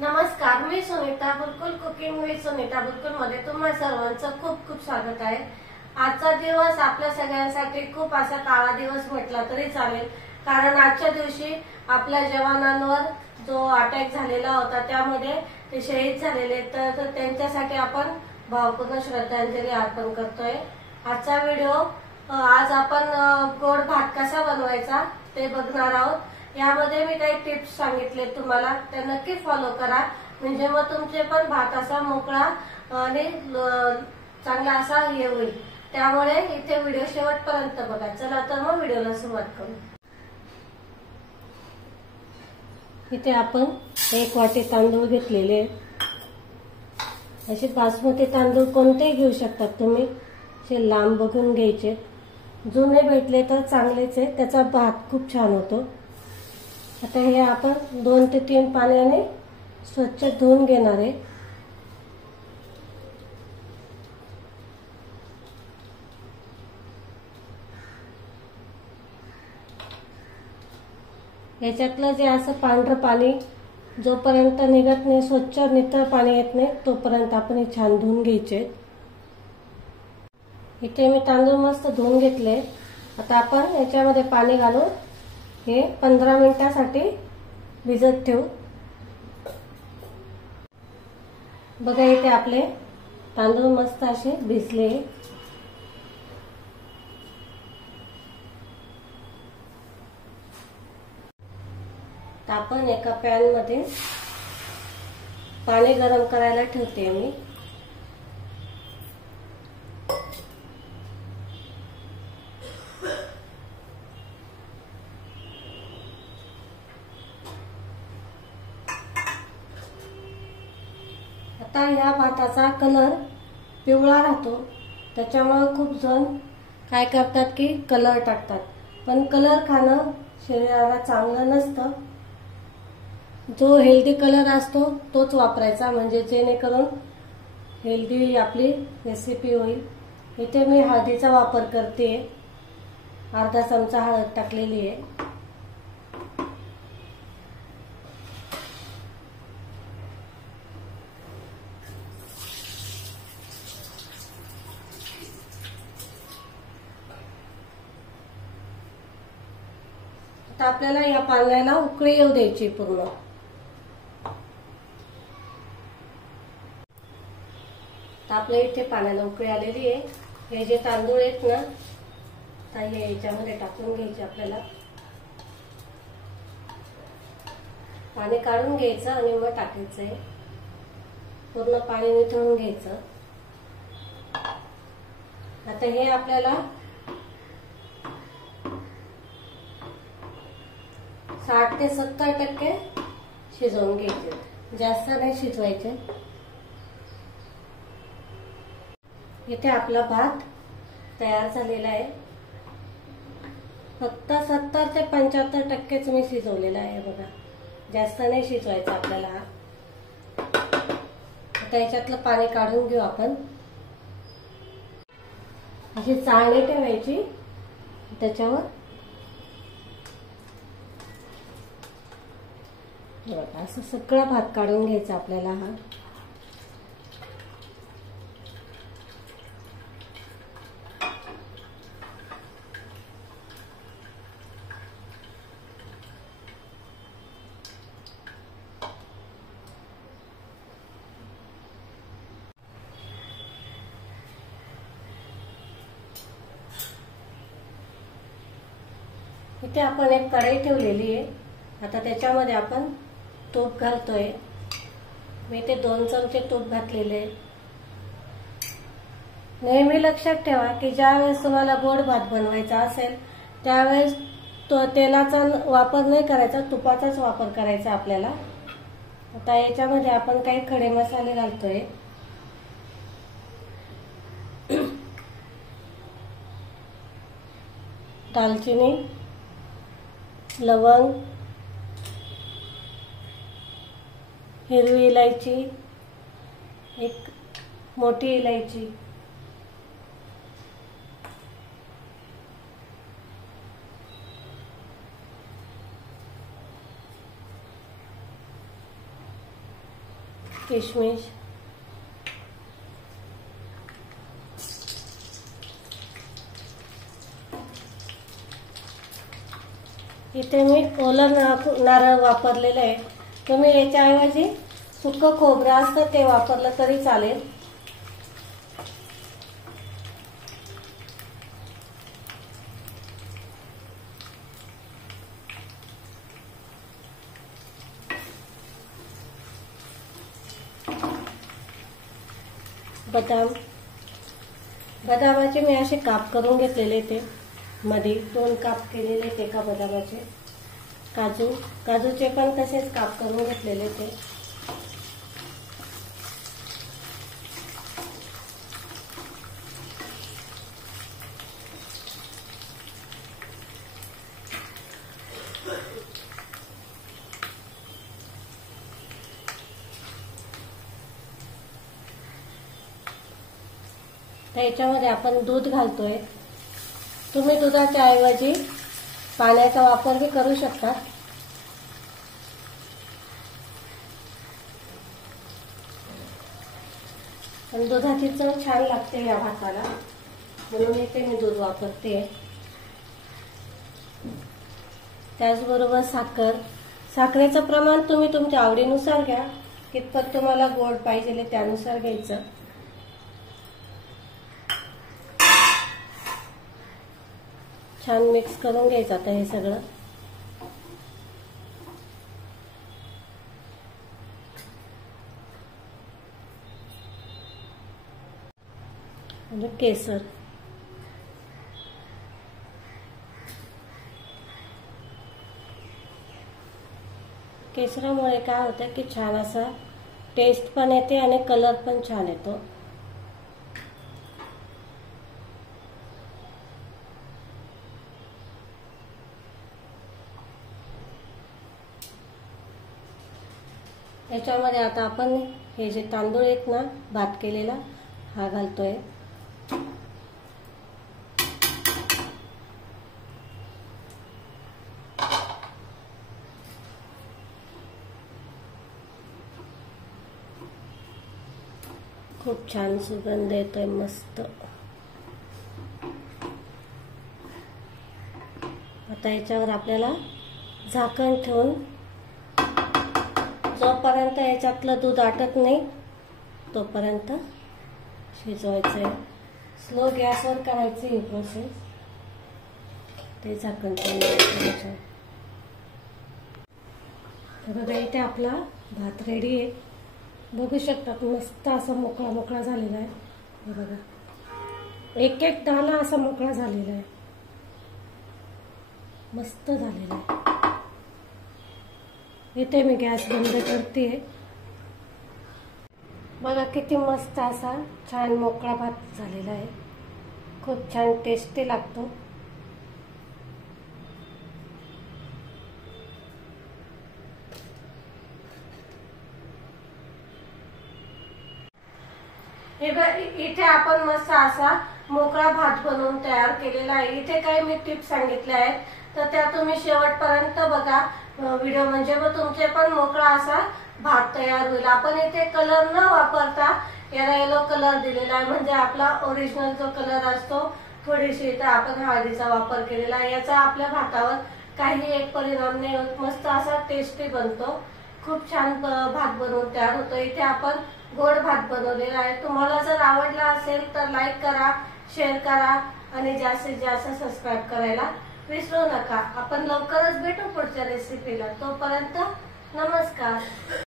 नमस्कार, मी Sunita Bulkul cooking with Sunita Bulkul मध्ये तुम्हा सर्वांचं खूप खूप स्वागत आहे। आजचा दिवस आपल्या सगळ्यांसाठी खूप असा काळा दिवस म्हटला तरी चालेल, कारण आजच्या दिवशी आपल्या जवानांवर जो अटॅक झालेला होता त्यामध्ये ते शहीद झालेले, तर त्यांच्यासाठी आपण भावपूर्ण श्रद्धांजली अर्पण करतोय। आजचा व्हिडिओ आज आपण गोड भात कसा बनवायचा ते बघणार आहोत। यामध्ये मी काही टिप्स सांगितले तुम्हाला, ते नक्की फॉलो करा, म्हणजे मग तुमचे पण भात असा मोकळा आणि चांगला असा हे होईल। त्यामुळे इथे व्हिडिओ शेवटपर्यंत बघा। चला तर मग व्हिडिओला सुरुवात करू। इथे आपण 1 वाटी तांदूळ घेतलेले, असे बासमती तांदूळ कोणतेही घेऊ शकतात तुम्ही, असे लांब बघून घ्यायचे। जुने भेटले तर चांगलेच आहे, त्याचा भात खूप छान होतो। आता हे आपण 2 ते 3 पाण्याने स्वच्छ धुवून घेणार आहे। याच्यातलं जे असं पांढरं पाणी जोपर्यंत निघत नाही, स्वच्छ नितळ पाणी येत नाही, तोपर्यंत आपण हे छान धुवून घ्यायचे। इथे मी तांदूळ मस्त धुवून घेतले। आता आपण याच्यामध्ये पाणी घालून हे 15 मिनिटांसाठी भिजत ठेवू। बघा इथे आपले तांदूळ मस्त असे भिजले। आपण एका पॅन मध्ये पाणी गरम करायला ठेवते मी। आता या भाताचा कलर पिवळा राहतो, त्याच्यामुळे खूप जण काय करतात की कलर टाकतात, पण कलर खाणं शरीराला चांगलं नसतं। जो हेल्दी कलर असतो तोच वापरायचा, म्हणजे जेणेकरून हेल्दी आपली रेसिपी होईल। इथे मी हळदीचा वापर करते, अर्धा चमचा हळद टाकलेली आहे। आता आपल्याला या पाण्याला उकळी येऊ द्यायची पूर्ण। आपल्या इथे पाण्याला उकळी आलेली आहे। हे जे तांदूळ आहेत ना, तर हे याच्यामध्ये टाकून घ्यायचे। आपल्याला पाणी काढून घ्यायचं आणि मग टाकायचंय, पूर्ण पाणी निथळून घ्यायचं। आता हे आपल्याला 60 ते 70% शिजवून घ्यायचे, जास्त नाही शिजवायचे। इथे आपला भात तयार झालेला आहे, फक्त 70 ते 75%च मी शिजवलेला आहे। बघा, जास्त नाही शिजवायचं आपल्याला। आता याच्यातलं पाणी काढून घेऊ आपण। अशी चाळणी ठेवायची, त्याच्यावर असं सगळा भात काढून घ्यायचा आपल्याला। हा इथे आपण एक कढई ठेवलेली आहे। आता त्याच्यामध्ये आपण तूप घालतोय। मी ते 2 चमचे तूप घातलेले। नेहमी लक्षात ठेवा की ज्या वेळेस तुम्हाला गोड भात बनवायचा असेल त्यावेळेस तो तेलाचा वापर नाही करायचा, तुपाचाच वापर करायचा आपल्याला। आता याच्यामध्ये आपण काही खडे मसाले घालतोय। दालचिनी, लवंग, हिरवी इलायची, एक मोठी इलायची, किशमिश, इथे मी ओलं नारळ वापरलेलं आहे. तुम्ही याच्याऐवजी सुकं खोबरं असतं ते वापरलं तरी चालेल. बदामाचे मी असे काप करून घेतलेले, ते मध्ये 2 काप केलेले ते एका बदामाचे. काजूचे पण तसेच काप करून घेतलेले ते. त्याच्यामध्ये आपण दूध घालतोय. तुम्ही दुधाच्या ऐवजी पाण्याचा वापर भी करू शकता. पण दुधाची चव छान लागते या भाताला, म्हणून इथे मी दूध वापरते. त्याचबरोबर साखरेचं प्रमाण तुम्ही तुमच्या आवडीनुसार घ्या. कितपत तुम्हाला गोड पाहिजे त्यानुसार घ्यायचं. छान मिक्स करून घ्यायचं आता हे सगळं. म्हणजे केसरामुळे काय होतं की छान असा टेस्ट पण येते आणि कलर पण छान येतो. याच्यामध्ये आता आपण हे जे तांदूळ आहेत ना, भात केलेला, हा घालतोय. खूप छान सुगंध येतोय, मस्त. आता याच्यावर आपल्याला झाकण ठेवून जोपर्यंत याच्यातलं दूध आटत नाही तोपर्यंत शिजवायचंय. स्लो गॅसवर करायची ही प्रोसेस. ते झाकण ठेवून बघा, इथे आपला भात रेडी आहे. बघू शकतात, मस्त असा मोकळा मोकळा झालेला आहे. हे बघा, एक एक दाणा असा मोकळा झालेला आहे, मस्त झालेला आहे. इथे मी गॅस बंद करते. बघा किती मस्त असा छान मोकळा भात झालेला आहे. खूप छान टेस्टी लागतो. इथे आपण मस्त असा मोकळा भात बनवून तयार केलेला आहे. इथे काही मी टिप्स सांगितल्या आहेत, तर त्या तुम्ही शेवटपर्यंत बघा व्हिडिओ, म्हणजे मग तुमचे पण मोकळा असा भात तयार होईल. आपण इथे कलर न वापरता याला येलो कलर दिलेला आहे, म्हणजे आपला ओरिजिनल जो कलर असतो. थोडीशी इथे आपण हळदीचा वापर केलेला आहे. याचा आपल्या भातावर काही एक परिणाम नाही होत. मस्त असा टेस्टी बनतो. खूप छान भात बनवून तयार होतो. इथे आपण गोड भात बनवलेला आहे. तुम्हाला जर आवडला असेल तर लाईक करा, शेअर करा आणि जास्तीत जास्त सबस्क्राईब करायला विसरू नका. आपण लवकरच भेटू पुढच्या रेसिपीला. तोपर्यंत नमस्कार.